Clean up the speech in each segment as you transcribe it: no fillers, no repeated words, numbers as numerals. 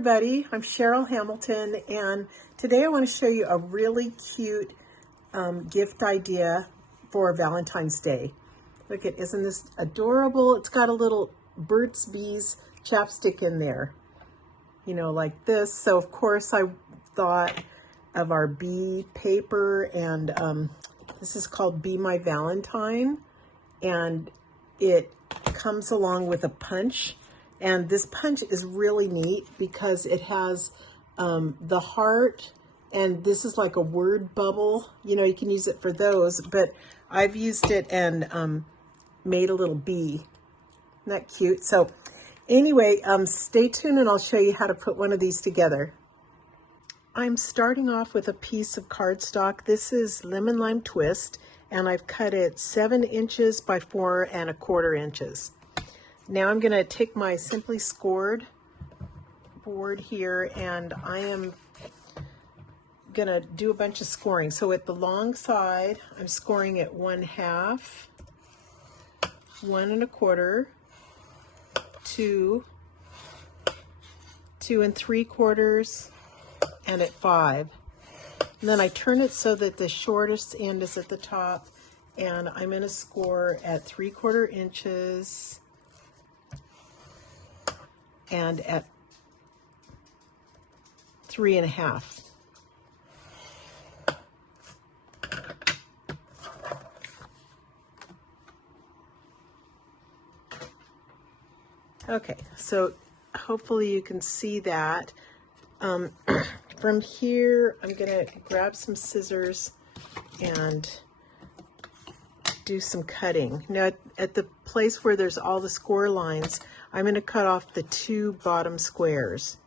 everybody, I'm Cheryl Hamilton, and today I want to show you a really cute gift idea for Valentine's Day. Look at, isn't this adorable? It's got a little Burt's Bees chapstick in there, you know, like this. So of course I thought of our bee paper, and this is called Be My Valentine, and it comes along with a punch. And this punch is really neat because it has the heart, and this is like a word bubble. You know, you can use it for those, but I've used it and made a little bee. Isn't that cute? So anyway, stay tuned and I'll show you how to put one of these together. I'm starting off with a piece of cardstock. This is Lemon Lime Twist, and I've cut it 7 inches by 4 1/4 inches. Now I'm going to take my Simply Scored board here, and I am going to do a bunch of scoring. So at the long side, I'm scoring at 1/2, 1 1/4, 2, 2 3/4, and at 5. And then I turn it so that the shortest end is at the top, and I'm going to score at 3/4 inches and at 3 1/2. Okay, so hopefully you can see that. From here, I'm going to grab some scissors and do some cutting. Now, at the place where there's all the score lines, I'm going to cut off the 2 bottom squares.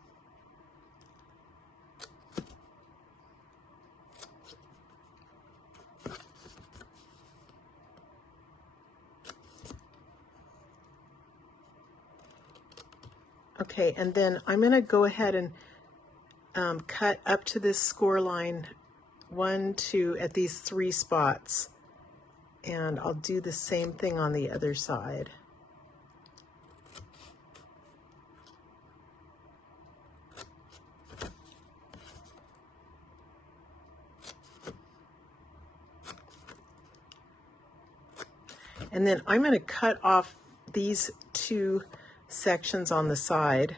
Okay, and then I'm going to go ahead and cut up to this score line 1, 2 at these 3 spots. And I'll do the same thing on the other side. And then I'm going to cut off these 2 sections on the side.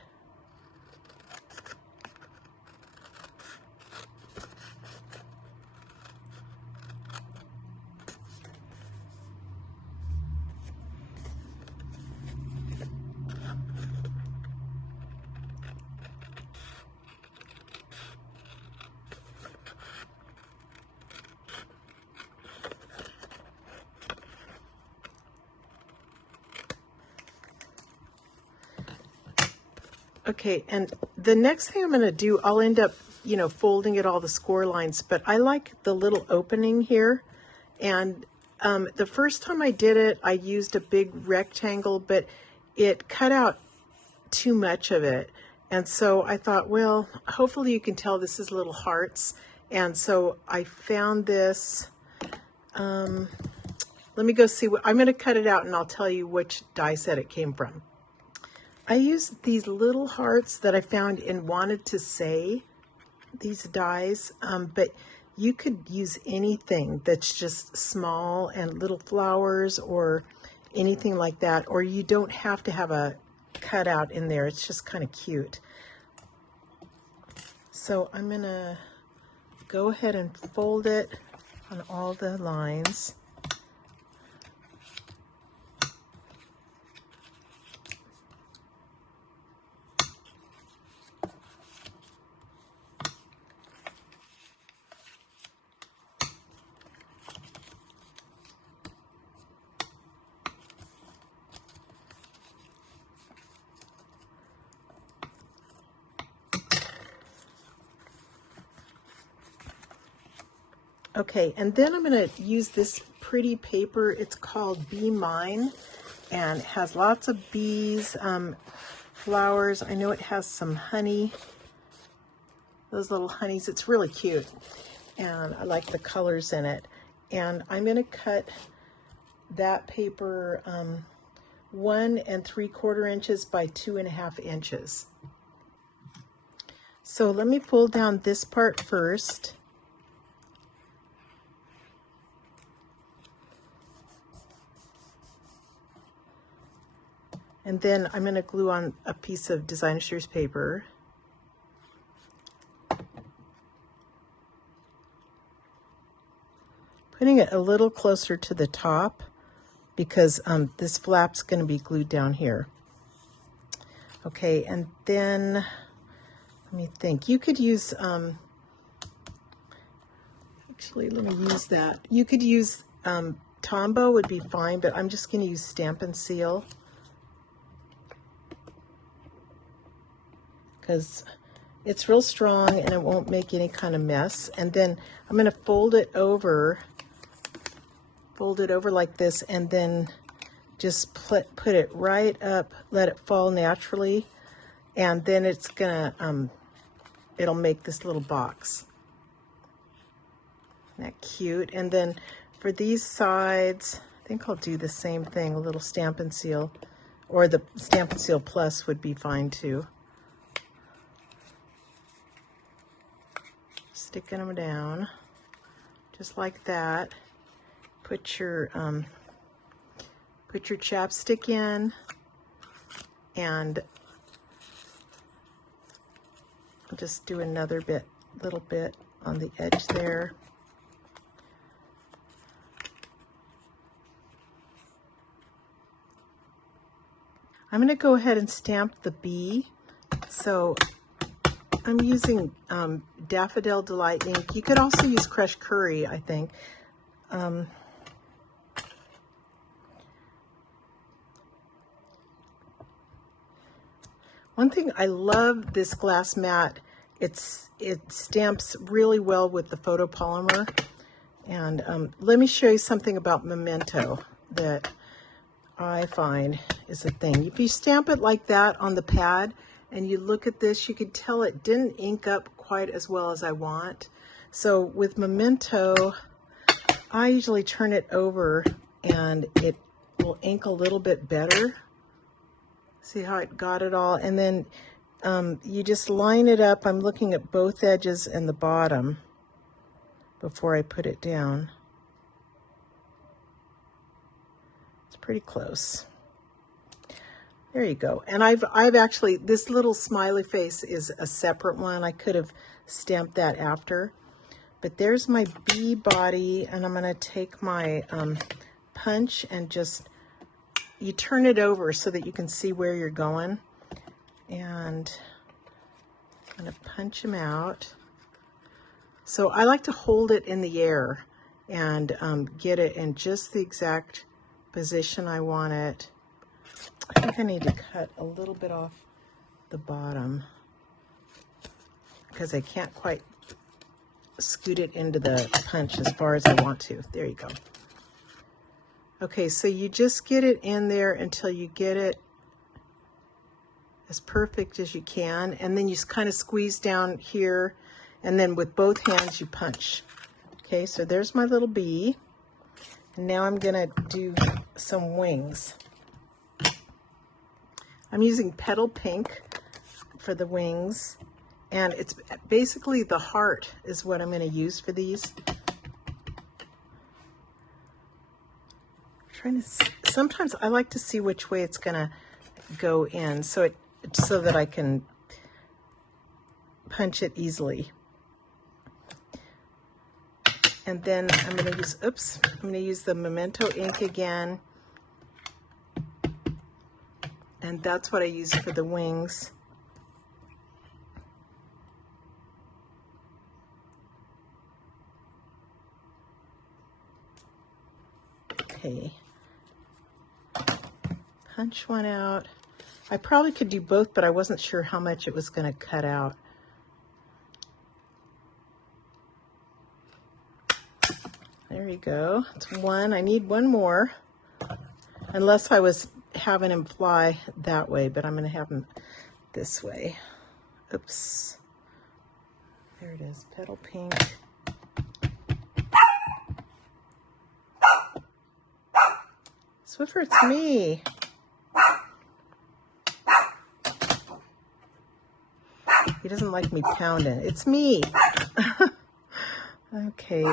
Okay, and the next thing I'm going to do, I'll end up, you know, folding it all the score lines, but I like the little opening here. And the first time I did it, I used a big rectangle, but it cut out too much of it. And so I thought, well, hopefully you can tell this is little hearts. And so I found this. Let me go see what, I'm going to cut it out and I'll tell you which die set it came from. I used these little hearts that I found in Wanted to Say, these dies, but you could use anything that's just small and little flowers or anything like that, or you don't have to have a cutout in there. It's just kind of cute. So I'm going to go ahead and fold it on all the lines. Okay, and then I'm going to use this pretty paper. It's called Be Mine, and it has lots of bees, flowers. I know it has some honey, those little honeys. It's really cute, and I like the colors in it. And I'm going to cut that paper 1 3/4 inches by 2 1/2 inches. So let me fold down this part first. And then I'm going to glue on a piece of designer series paper. Putting it a little closer to the top because this flap's going to be glued down here. Okay, and then let me think. You could use, actually, let me use that. You could use Tombow would be fine, but I'm just going to use Stampin' Seal because it's real strong and it won't make any kind of mess. And then I'm going to fold it over like this, and then just put it right up, let it fall naturally, and then it's gonna it'll make this little box. Isn't that cute? And then for these sides, I think I'll do the same thing, a little Stampin' Seal, or the Stampin' Seal Plus would be fine too. Sticking them down just like that. Put your chapstick in, and I'll just do another little bit on the edge there. I'm going to go ahead and stamp the bee. So I'm using Daffodil Delight ink. You could also use Crushed Curry, I think. One thing, I love this glass mat. It stamps really well with the photopolymer. And let me show you something about Memento that I find is a thing. If you stamp it like that on the pad and you look at this, you could tell it didn't ink up quite as well as I want. So with Memento, I usually turn it over and it will ink a little bit better. See how it got it all? And then you just line it up. I'm looking at both edges and the bottom before I put it down. It's pretty close. There you go. And I've actually, this little smiley face is a separate one. I could have stamped that after. But there's my bee body, and I'm going to take my punch and just, you turn it over so that you can see where you're going. And I'm going to punch them out. So I like to hold it in the air and get it in just the exact position I want it. I think I need to cut a little bit off the bottom because I can't quite scoot it into the punch as far as I want to. There you go. Okay, so you just get it in there until you get it as perfect as you can, and then you kind of squeeze down here, and then with both hands you punch. Okay, so there's my little bee. And now I'm gonna do some wings. I'm using Petal Pink for the wings, and it's basically the heart is what I'm gonna use for these. Sometimes I like to see which way it's gonna go in so that I can punch it easily. And then I'm gonna use the Memento ink again. And that's what I use for the wings. Okay. Punch one out. I probably could do both, but I wasn't sure how much it was going to cut out. There you go. It's one. I need one more. Unless I was having him fly that way, but I'm going to have him this way. Oops. There it is. Petal Pink. Swiffer, it's me. He doesn't like me pounding. It's me. Okay.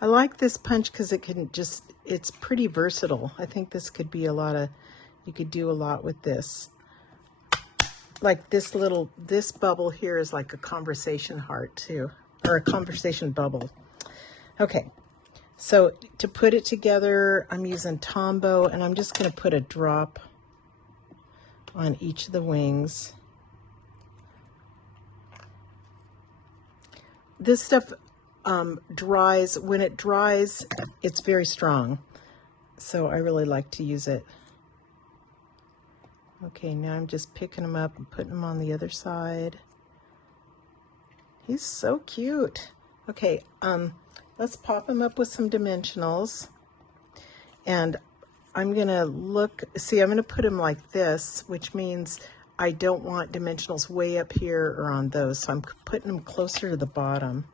I like this punch because it can just, it's pretty versatile. I think this could be a lot of, you could do a lot with this. Like this bubble here is like a conversation heart too, or a conversation bubble. Okay, so to put it together, I'm using Tombow, and I'm just going to put a drop on each of the wings. This stuff dries. When it dries, it's very strong, so I really like to use it. Okay, now I'm just picking them up and putting them on the other side. He's so cute. Okay, let's pop him up with some dimensionals, and I'm gonna look, see, I'm gonna put him like this, which means I don't want dimensionals way up here or on those, so I'm putting them closer to the bottom.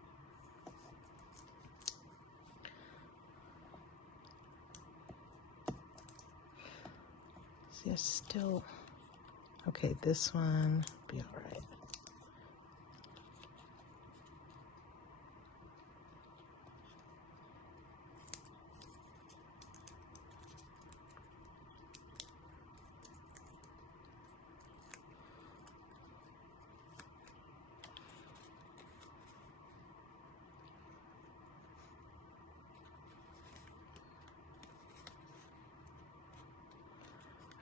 See, still, okay, this one be all right.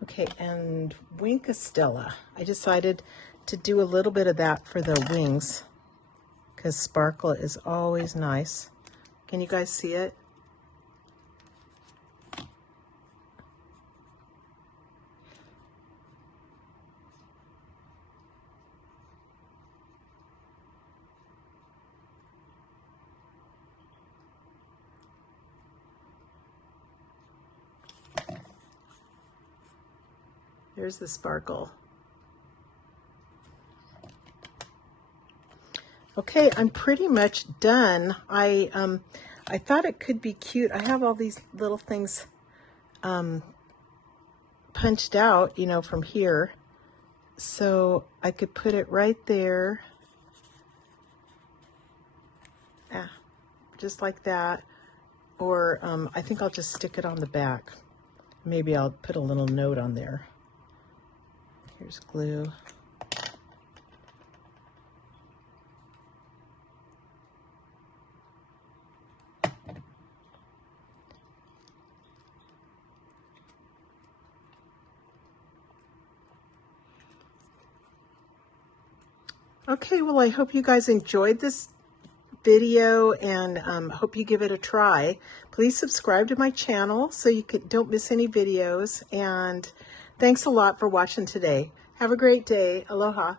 Okay, and wing Castella. I decided to do a little bit of that for the wings because sparkle is always nice. Can you guys see it? There's the sparkle. Okay, I'm pretty much done. I thought it could be cute. I have all these little things punched out, you know, from here. So I could put it right there. Just like that. Or I think I'll just stick it on the back. Maybe I'll put a little note on there. Here's glue. Okay, well, I hope you guys enjoyed this video, and hope you give it a try. Please subscribe to my channel so you don't miss any videos, and thanks a lot for watching today. Have a great day. Aloha.